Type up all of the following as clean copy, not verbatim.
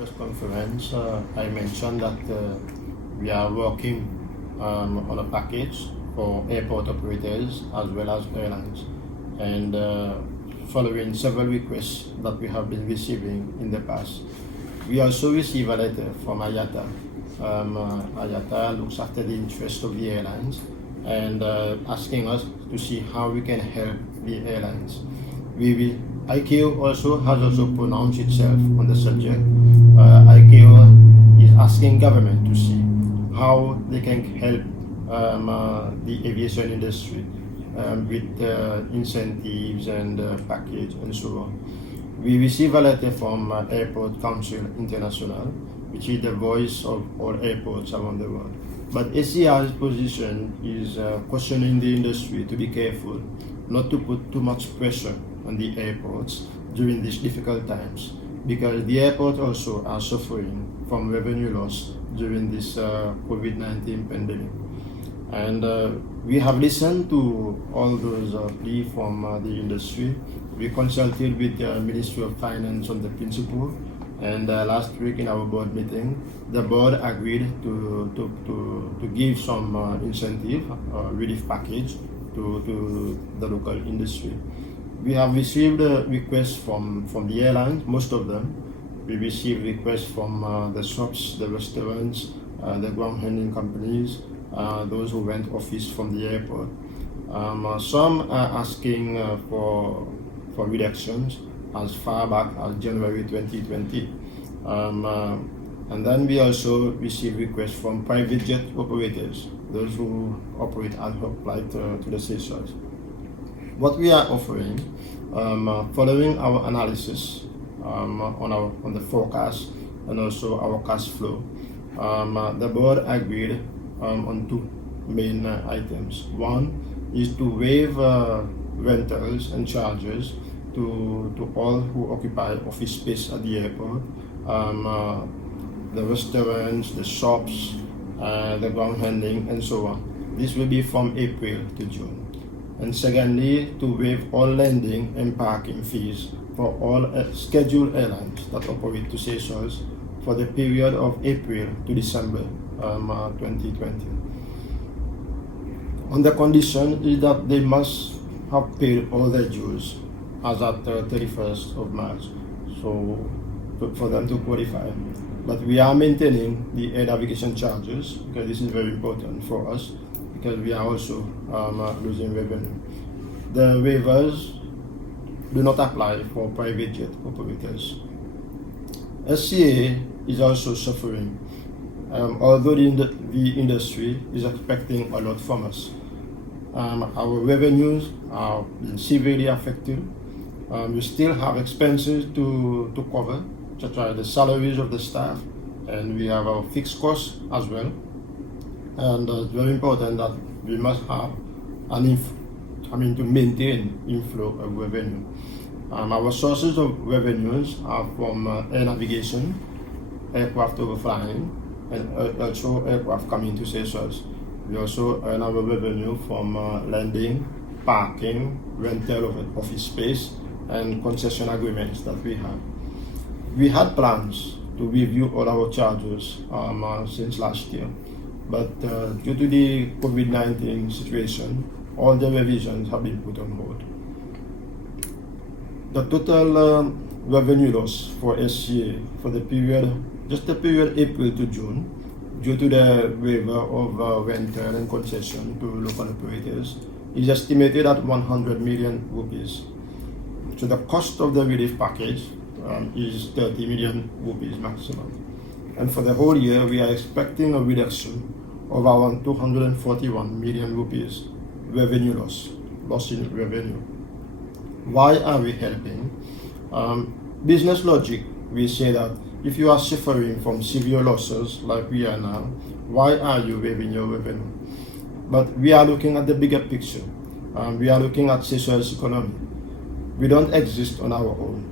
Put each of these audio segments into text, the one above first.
press conference, I mentioned that we are working on a package for airport operators as well as airlines. And following several requests that we have been receiving in the past, we also received a letter from IATA. IATA looks after the interest of the airlines and asking us to see how we can help the airlines. ICAO also has also pronounced itself on the subject. ICAO is asking government to see how they can help the aviation industry with incentives and package and so on. We received a letter from Airport Council International, which is the voice of all airports around the world. But ACI's position is questioning the industry to be careful not to put too much pressure on the airports during these difficult times, because the airports also are suffering from revenue loss during this COVID-19 pandemic. And we have listened to all those pleas from the industry. We consulted with the Ministry of Finance on the principle, and last week in our board meeting, the board agreed to give some incentive relief package to the local industry. We have received requests from the airlines, most of them. We received requests from the shops, the restaurants, the ground handling companies, those who rent office from the airport. Some are asking for reductions as far back as January 2020. And then we also receive requests from private jet operators, those who operate ad hoc flight to the Seychelles. What we are offering, following our analysis on the forecast and also our cash flow, the board agreed on two main items. One is to waive rentals and charges to all who occupy office space at the airport, the restaurants, the shops, the ground handling, and so on. This will be from April to June. And secondly, to waive all landing and parking fees for all scheduled airlines that operate to Seychelles for the period of April to December 2020. On the condition is that they must have paid all their dues as at 31st of March, so for them to qualify. But we are maintaining the air navigation charges because this is very important for us, because we are also losing revenue. The waivers do not apply for private jet operators. SCA is also suffering, although the industry is expecting a lot from us. Our revenues are severely affected. We still have expenses to cover, such as the salaries of the staff, and we have our fixed costs as well. And it's very important that we must have to maintain inflow of revenue. Our sources of revenues are from air navigation, aircraft overflying, and also aircraft coming to Seychelles. We also earn our revenue from landing, parking, rental of office space, and concession agreements that we have. We had plans to review all our charges since last year, but due to the COVID-19 situation, all the revisions have been put on hold. The total revenue loss for SCA for the period, just the period April to June, due to the waiver of rental and concession to local operators, is estimated at 100 million rupees. So the cost of the relief package is 30 million rupees maximum. And for the whole year, we are expecting a reduction of around 241 million rupees revenue loss in revenue. Why are we helping? Business logic, we say that if you are suffering from severe losses like we are now, why are you waiving your revenue? But we are looking at the bigger picture. We are looking at Seychelles economy. We don't exist on our own.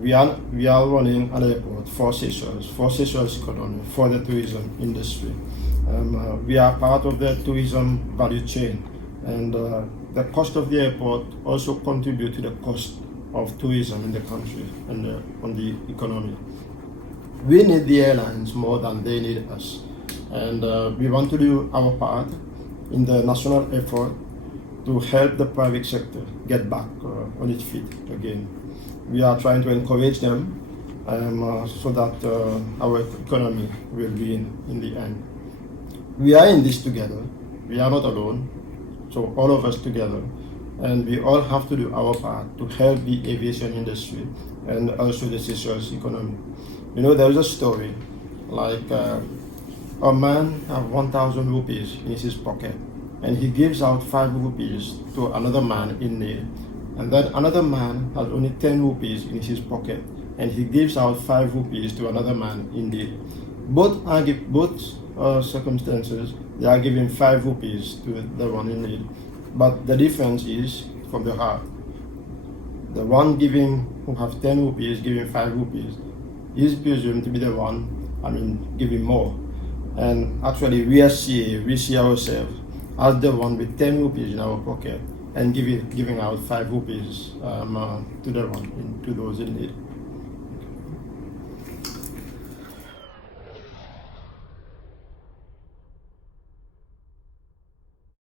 We are running an airport for Seychelles economy, for the tourism industry. We are part of the tourism value chain, and the cost of the airport also contributes to the cost of tourism in the country and on the economy. we need the airlines more than they need us. And we want to do our part in the national effort to help the private sector get back on its feet again. We are trying to encourage them so that our economy will win in the end. We are in this together. We are not alone. So all of us together, and we all have to do our part to help the aviation industry and also the Seychelles economy. You know, there is a story like a man have 1,000 rupees in his pocket, and he gives out 5 rupees to another man in need. And then another man has only 10 rupees in his pocket, and he gives out 5 rupees to another man in need. Both circumstances, they are giving 5 rupees to the one in need. But the difference is from the heart. The one who have 10 rupees, giving 5 rupees, is presumed to be the one, giving more. And actually, we see ourselves as the one with 10 rupees in our pocket and giving out 5 rupees to those in need.